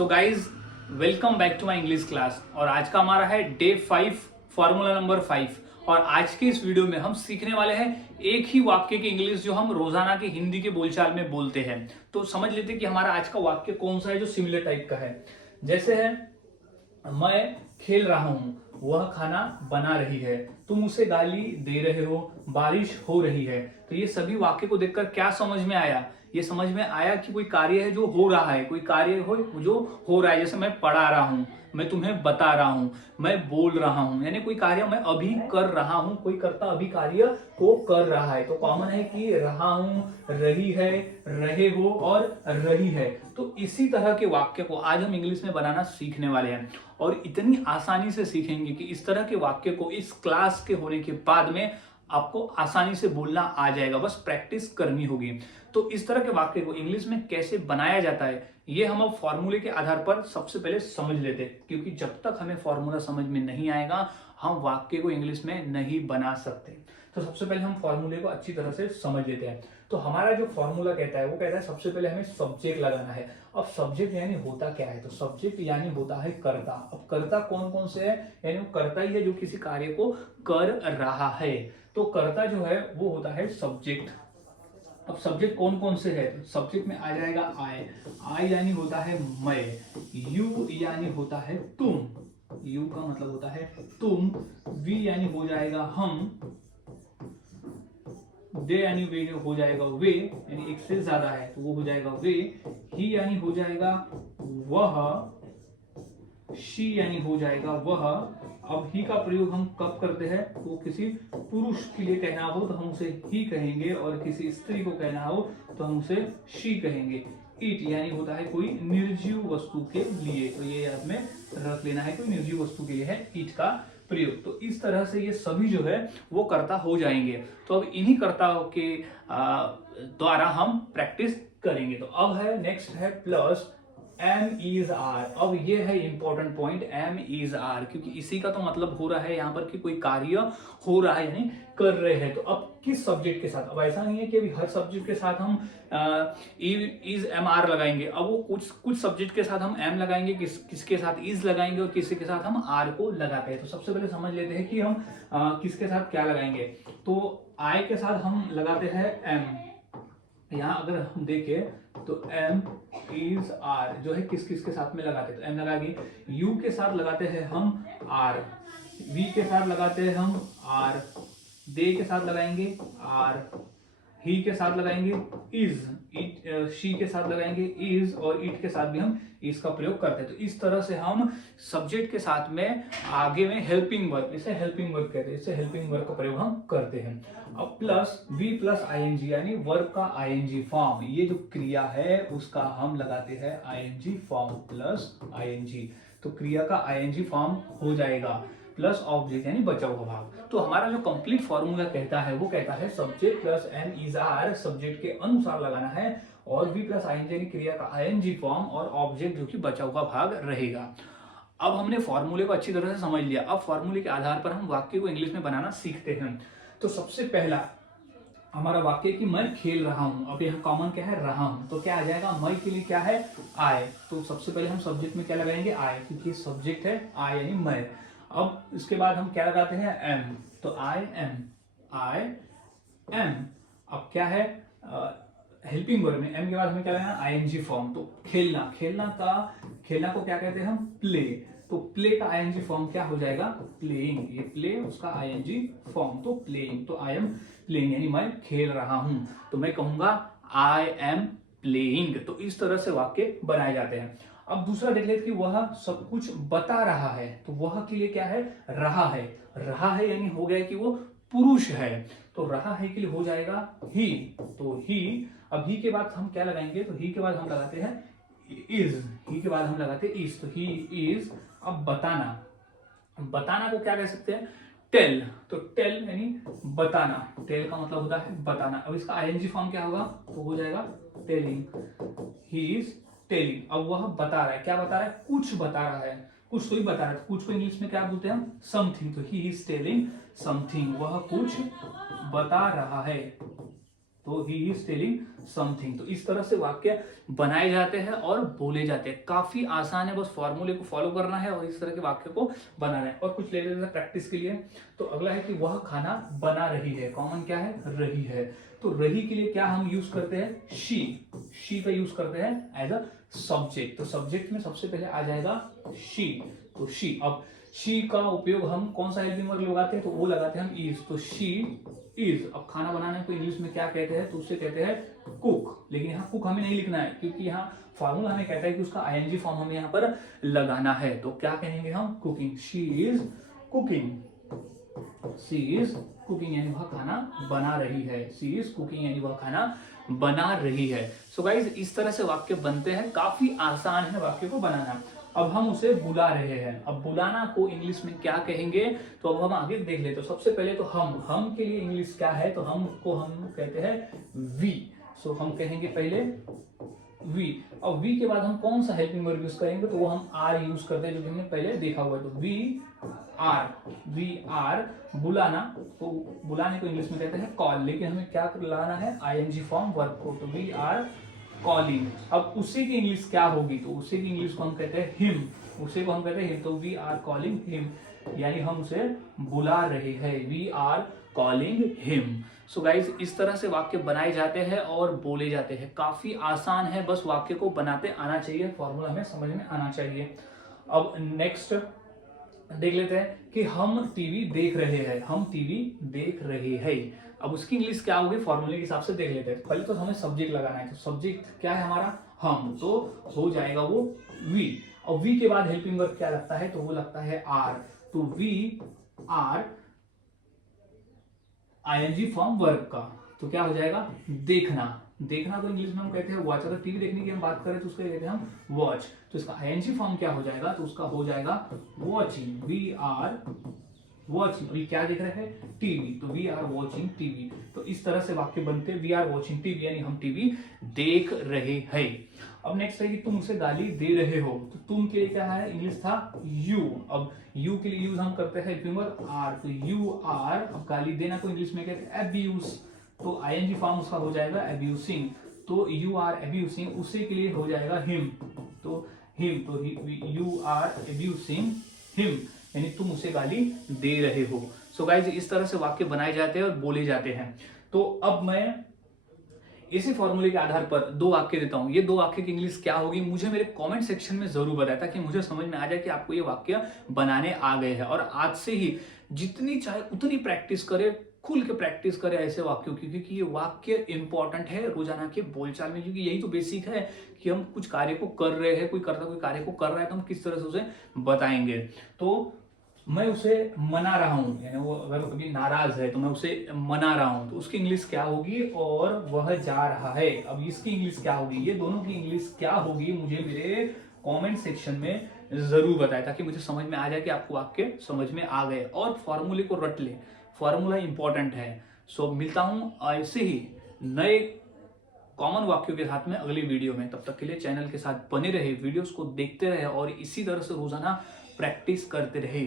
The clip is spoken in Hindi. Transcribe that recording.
So guys, welcome back to my English class. और आज का हमारा है डे 5, फॉर्मूला नंबर 5। और आज के इस वीडियो में हम सीखने वाले हैं एक ही वाक्य की इंग्लिश जो हम रोजाना की हिंदी के बोलचाल में बोलते हैं। तो समझ लेते हैं कि हमारा आज का वाक्य कौन सा है जो सिमिलर टाइप का है। जैसे है, मैं खेल रहा हूं, वह खाना बना रही है, तुम उसे गाली दे रहे हो, बारिश हो रही है। तो ये सभी वाक्य को देखकर क्या समझ में आया? ये समझ में आया कि कोई कार्य है जो हो रहा है, कोई कार्य हो जो हो रहा है। जैसे मैं पढ़ा रहा हूं, मैं तुम्हें बता रहा हूं, मैं बोल रहा हूं, यानी कोई कार्य मैं अभी कर रहा हूं, कोई कर्ता अभी कार्य को कर रहा है। तो कॉमन है कि रहा हूं, रही है, रहे हो और रही है। तो इसी तरह के वाक्य को आज हम इंग्लिश में बनाना सीखने वाले हैं और इतनी आसानी से सीखेंगे कि इस तरह के वाक्य को इस क्लास के होने के बाद में आपको आसानी से बोलना आ जाएगा, बस प्रैक्टिस करनी होगी। तो इस तरह के वाक्य को इंग्लिश में कैसे बनाया जाता है ये हम अब फॉर्मूले के आधार पर सबसे पहले समझ लेते हैं, क्योंकि जब तक हमें फॉर्मूला समझ में नहीं आएगा हम वाक्य को इंग्लिश में नहीं बना सकते। तो सबसे पहले हम फॉर्मूले को अच्छी तरह से समझ लेते हैं। तो हमारा जो फॉर्मूला कहता है वो कहता है सबसे पहले हमें सब्जेक्ट लगाना है। अब सब्जेक्ट यानी होता क्या है? तो सब्जेक्ट यानी होता है कर्ता। अब कर्ता कौन कौन से है? यानी वो कर्ता ही है जो किसी कार्य को कर रहा है। तो कर्ता जो है वो होता है सब्जेक्ट। अब सब्जेक्ट कौन कौन से है? सब्जेक्ट में आ जाएगा आई यानी होता है मैं, यू यानी होता है तुम, यू का मतलब होता है तुम, वी यानी हो जाएगा हम, दे यानी वे हो जाएगा वे, यानी एक से ज्यादा है तो वो हो जाएगा वे, ही यानी हो जाएगा वह, शी यानी हो जाएगा वह। अब ही का प्रयोग हम कब करते हैं? तो किसी पुरुष के लिए कहना हो तो हम उसे ही कहेंगे और किसी स्त्री को कहना हो तो हम उसे शी कहेंगे। इट यानी होता है कोई निर्जीव वस्तु के लिए, तो ये याद में रख लेना है, कोई निर्जीव वस्तु के लिए है इट का प्रयोग। तो इस तरह से ये सभी जो है वो कर्ता हो जाएंगे। तो अब इन्हीं कर्ताओं के द्वारा हम प्रैक्टिस करेंगे। तो अब है नेक्स्ट है प्लस एम इज आर। अब ये है important point, am is are, क्योंकि इसी का तो मतलब हो रहा है यहाँ पर कि कोई कार्य हो रहा है यानी कर रहे हैं। तो अब किस सब्जेक्ट के साथ? अब ऐसा नहीं है कि अभी हर सब्जेक्ट के साथ हम इज एम आर लगाएंगे। अब वो कुछ सब्जेक्ट के साथ हम एम लगाएंगे, किसके साथ इज लगाएंगे और किसी के साथ हम आर को लगाते हैं। तो सबसे पहले समझ लेते हैं कि हम किसके साथ क्या लगाएंगे। तो आई के साथ हम लगाते हैं एम। यहाँ अगर हम देखें तो एम इज आर जो है किस किस के साथ में लगाते हैं, तो एम लगाएंगे। यू के साथ लगाते हैं हम आर, वी के साथ लगाते हैं हम आर, दे के साथ लगाएंगे आर, ही के साथ लगाएंगे इज, इट, शी के साथ लगाएंगे इज, और इट के साथ भी हम इस का प्रयोग करते हैं। तो इस तरह से हम सब्जेक्ट के साथ में आगे में हेल्पिंग वर्क, इसे हेल्पिंग वर्क कहते हैं, इसे हेल्पिंग वर्क का प्रयोग हम करते हैं। अब प्लस वी प्लस आईएनजी यानी वर्ब का आईएनजी फॉर्म, ये जो क्रिया है उसका हम लगाते हैं आईएनजी फॉर्म, प्लस आईएनजी। तो क्रिया का आईएनजी फॉर्म हो जाएगा प्लस ऑब्जेक्ट यानी बचा हुआ भाग। तो हमारा जो कंप्लीट फॉर्मूला कहता है वो कहता है subject plus am is are, subject के अनुसार लगाना है, और वी प्लस आईएनजी यानी क्रिया का आईएनजी फॉर्म, और ऑब्जेक्ट जो कि बचा हुआ भाग रहेगा। अब हमने फॉर्मूले को अच्छी तरह से समझ लिया। अब फॉर्मूले के आधार पर हम वाक्य को इंग्लिश में बनाना सीखते हैं। तो सबसे पहला हमारा वाक्य कि मैं खेल रहा हूं। अब यहाँ कॉमन क्या है? रहा हूं। तो क्या आ जाएगा? मैं के लिए क्या है? आई। तो सबसे पहले हम सब्जेक्ट में क्या लगाएंगे? आई, क्योंकि सब्जेक्ट है आई यानी मैं। अब इसके बाद हम क्या लगाते हैं? एम। तो आई एम, आई एम। अब क्या है? हेल्पिंग वर्ब में एम के बाद हमें क्या लगाना? ING form. तो खेलना, खेलना को क्या कहते हैं हम? प्ले। तो प्ले का आईएनजी फॉर्म क्या हो जाएगा? प्लेइंग। ये प्ले उसका आईएनजी फॉर्म, तो प्लेइंग। तो आई एम प्लेइंग यानी मैं खेल रहा हूं। तो मैं कहूंगा आई एम प्लेइंग। तो इस तरह से वाक्य बनाए जाते हैं। अब दूसरा देख लेते कि वह सब कुछ बता रहा है। तो वह के लिए क्या है? रहा है। रहा है यानी हो गया कि वो पुरुष है। तो रहा है के लिए हो जाएगा ही। तो ही। अब ही के बाद हम क्या लगाएंगे? तो ही के बाद हम लगाते हैं इज, ही के बाद हम लगाते हैं इज, तो ही इज। अब बताना, बताना को क्या कह सकते हैं? टेल। तो टेल यानी बताना, टेल का मतलब होता है बताना। अब इसका आईएनजी फॉर्म क्या होगा? तो हो जाएगा टेलिंग, ही इज टेलिंग। अब वह बता रहा है, क्या बता रहा है? कुछ बता रहा है, कुछ तो ही बता रहा है। कुछ को इंग्लिश में क्या बोलते हैं हम? समथिंग। तो ही इज टेलिंग समथिंग, वह कुछ बता रहा है। तो ही इज टेलिंग समथिंग। तो इस तरह से वाक्य बनाए जाते हैं और बोले जाते हैं। काफी आसान है, बस फॉर्मूले को फॉलो करना है और इस तरह के वाक्य को बनाना है। और कुछ ले लेते हैं प्रैक्टिस के लिए। तो अगला है कि वह खाना बना रही है। कॉमन क्या है? रही है। तो रही के लिए क्या हम यूज करते हैं? शी का यूज करते हैं एज अ सब्जेक्ट। तो सब्जेक्ट में सबसे पहले आ जाएगा शी। तो शी, अब शी का उपयोग हम कौन सा हेल्पिंग वर्ब लगाते हैं? तो वो लगाते हैं हम इज। तो शी इज। अब खाना बनाने को इंग्लिश में क्या कहते हैं? तो उसे कहते हैं कुक। लेकिन यहाँ कुक हमें नहीं लिखना है, क्योंकि यहाँ फॉर्मूला हमें कहता है कि उसका आईएनजी फॉर्म हमें यहाँ पर लगाना है। तो क्या कहेंगे हम? Cooking. She is cooking. She is cooking यानी वह खाना बना रही है। शी इज कुकिंग यानी वह खाना बना रही है। सो गाइज, इस तरह से वाक्य बनते हैं। काफी आसान है वाक्य को बनाना। अब हम उसे बुला रहे हैं। अब बुलाना को इंग्लिश में क्या कहेंगे? तो अब हम आगे देख लेते हैं। सबसे पहले तो हम के लिए इंग्लिश क्या है? तो हम को हम कहते हैं वी। सो हम कहेंगे पहले वी। अब वी के बाद हम कौन सा हेल्पिंग वर्ब यूज करेंगे? तो वो हम आर यूज करते हैं, जो कि हमने पहले देखा हुआ है। तो वी आर बुलाना। तो बुलाने को इंग्लिश में कहते हैं कॉल, लेकिन हमें क्या लाना है? आईएनजी फॉर्म वर्ब को। तो वी आर कॉलिंग। अब उसी की इंग्लिश क्या होगी? तो उसी की इंग्लिश को हम कहते हैं हिम। उसे को हम कहते हैं हिम। तो वी आर कॉलिंग हिम, यानी हम उसे बुला रहे हैं। We are calling him. So guys, इस तरह से वाक्य बनाए जाते हैं और बोले जाते हैं। काफी आसान है, बस वाक्य को बनाते आना चाहिए, फॉर्मूला हमें समझ में आना चाहिए। अब नेक्स्ट देख लेते हैं कि हम टीवी देख रहे हैं। हम टीवी देख रहे हैं। अब उसकी इंग्लिश क्या होगी? फॉर्मूले के हिसाब से देख लेते हैं। पहले तो हमें सब्जेक्ट लगाना है। तो सब्जेक्ट क्या है हमारा? हम। तो हो जाएगा वो वी। और वी के बाद हेल्पिंग वर्ब क्या लगता है? तो वो लगता है आर। तो we are ING form verb का। तो क्या हो जाएगा? देखना। देखना को इंग्लिश में हम कहते हैं वॉच। अगर टीवी देखने की हम बात करें तो उसको कहते हैं हम वॉच। तो इसका आईएनजी फॉर्म क्या हो जाएगा? तो उसका हो जाएगा वॉचिंग। We are watching. अभी क्या देख रहे हैं? टीवी। तो वी आर वॉचिंग टीवी। तो इस तरह से वाक्य बनते हैं। वी आर वॉचिंग टीवी यानी हम टीवी देख रहे हैं। अब नेक्स्ट है कि तुम उसे गाली दे रहे हो। तो तुम के लिए क्या है? इंग्लिश था यू। अब यू के लिए यूज हम करते हैं हेल्पिंग वर्ब आर। तो यू आर। अब गाली देना को इंग्लिश में कहते हैं अब्यूज। तो आईएनजी फॉर्म उसका हो जाएगा अब्यूसिंग। तो यू आर अब्यूसिंग, उसे के लिए हो जाएगा हिम। तो हिम। तो यू आर अब्यूसिंग हिम यानी तुम उसे गाली दे रहे हो। सो गाइज, इस तरह से वाक्य बनाए जाते हैं और बोले जाते हैं। तो अब मैं इसी फॉर्मूले के आधार पर दो वाक्य देता हूं। ये दो वाक्य की इंग्लिश क्या होगी मुझे मेरे कमेंट सेक्शन में जरूर बताएं, ताकि मुझे समझ में आ जाए कि आपको ये वाक्य बनाने आ गए हैं। और आज से ही जितनी चाहे उतनी प्रैक्टिस करें, खुल के प्रैक्टिस करें ऐसे वाक्यों की, क्योंकि ये वाक्य इंपॉर्टेंट है रोजाना के बोलचाल में। क्योंकि यही तो बेसिक है कि हम कुछ कार्य को कर रहे हैं, कोई कार्य को कर रहा है तो हम किस तरह से उसे बताएंगे। तो मैं उसे मना रहा हूं, यानी वो अगर कभी नाराज है तो मैं उसे मना रहा हूं, तो उसकी इंग्लिश क्या होगी? और वह जा रहा है। अब इसकी इंग्लिश क्या होगी? ये दोनों की इंग्लिश क्या होगी मुझे मेरे कमेंट सेक्शन में जरूर बताएं, ताकि मुझे समझ में आ जाए कि आपको वाक्य समझ में आ गए। और फॉर्मूले को रट ले, फॉर्मूला इंपॉर्टेंट है। सो मिलता हूं ऐसे ही नए कॉमन वाक्यों के साथ में अगली वीडियो में। तब तक के लिए चैनल के साथ बने रहे, वीडियोस को देखते रहे और इसी तरह से रोजाना प्रैक्टिस करते रहे।